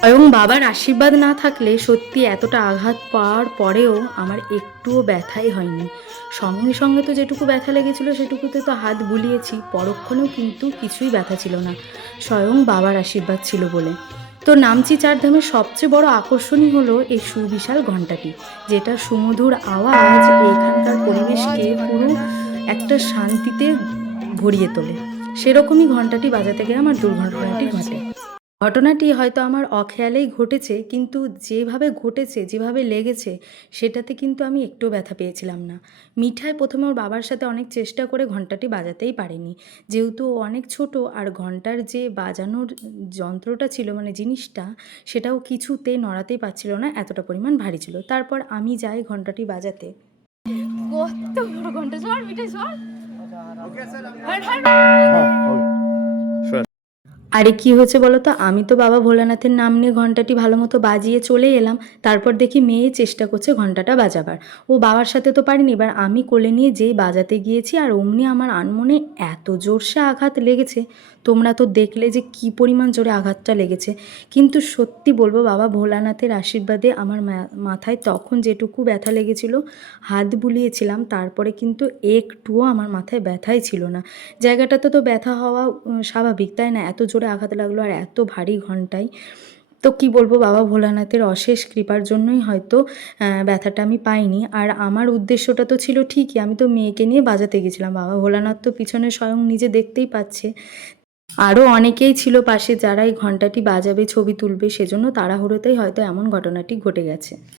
স্বয়ং বাবার আশীর্বাদ না থাকলে সত্যি এতটা আঘাত পাওয়ার পরেও আমার একটুও ব্যথাই হয়নি। সঙ্গে সঙ্গে তো যেটুকু ব্যথা লেগেছিল সেটুকুতে তো হাত বুলিয়েছি, পরক্ষণেও কিন্তু কিছুই ব্যথা ছিল না, স্বয়ং বাবার আশীর্বাদ ছিল বলে। তো নামচি চারধামের সবচেয়ে বড় আকর্ষণই হলো এই সুবিশাল ঘণ্টাটি, যেটা সুমধুর আওয়াজ এখানকার পরিবেশকে পুরো একটা শান্তিতে ভরিয়ে তোলে। সেরকমই ঘণ্টাটি বাজাতে গিয়ে আমার দুর্ঘটনাটি ঘটে। ঘটনাটি হয়তো আমার অখেয়ালেই ঘটেছে, কিন্তু যেভাবে ঘটেছে, যেভাবে লেগেছে, সেটাতে কিন্তু আমি একটুও ব্যথা পেয়েছিলাম না। মিঠাই ১ম এ ওর বাবার সাথে অনেক চেষ্টা করে ঘণ্টাটি বাজাতেই পারেনি। যেহেতু ও অনেক ছোট আর ঘণ্টার যে বাজানোর যন্ত্রটা ছিল মানে জিনিসটা, সেটাও কিছুতেই নড়াতেই পারছিল না, এতটা পরিমাণ ভারী ছিল। তারপর আমি যাই ঘণ্টাটি বাজাতে। কত বড় ঘণ্টা! সর মিঠাই সর! হাট, হাট! আরে কি হয়েছে বলো তো, আমি তো বাবা ভোলানাথের নাম নিয়ে ঘন্টাটি ভালো মতো বাজিয়ে চলে এলাম। তারপর দেখি মেয়ে চেষ্টা করছে ঘন্টাটা বাজাবার। ও বাবার সাথে তো পারিনি, এবার আমি কোলে নিয়ে যেই বাজাতে গিয়েছি আর অমনি আমার আনমনে এত জোরসে আঘাত লেগেছে। তোমরা তো দেখলে যে কি পরিমাণ জোরে আঘাতটা লেগেছে। কিন্তু সত্যি বলবো, বাবা ভোলানাথের আশীর্বাদে আমার মাথায় তখন যেটুকু ব্যথা লেগেছিল, হাত বুলিয়েছিলাম, তারপরে কিন্তু একটুও আমার মাথায় ব্যথাই ছিল না। জায়গাটাতে তো ব্যথা হওয়া স্বাভাবিক, তাই না? এত জোরে আঘাত লাগলো আর এত ভারী ঘণ্টায়। তো কি বলবো, বাবা ভোলানাথের অশেষ কৃপার জন্যই হয়তো ব্যথাটা আমি পাইনি। আর আমার উদ্দেশ্যটা তো ছিল ঠিকই, আমি তো মেয়েকে নিয়ে বাজাতে গেছিলাম। বাবা ভোলানাথ তো পিছনে স্বয়ং নিজে দেখতেই পাচ্ছে। আরও অনেকেই ছিল পাশে যারা এই ঘণ্টাটি বাজাবে, ছবি তুলবে, সেজন্য তাড়াহুড়োতেই হয়তো এমন ঘটনাটি ঘটে গেছে।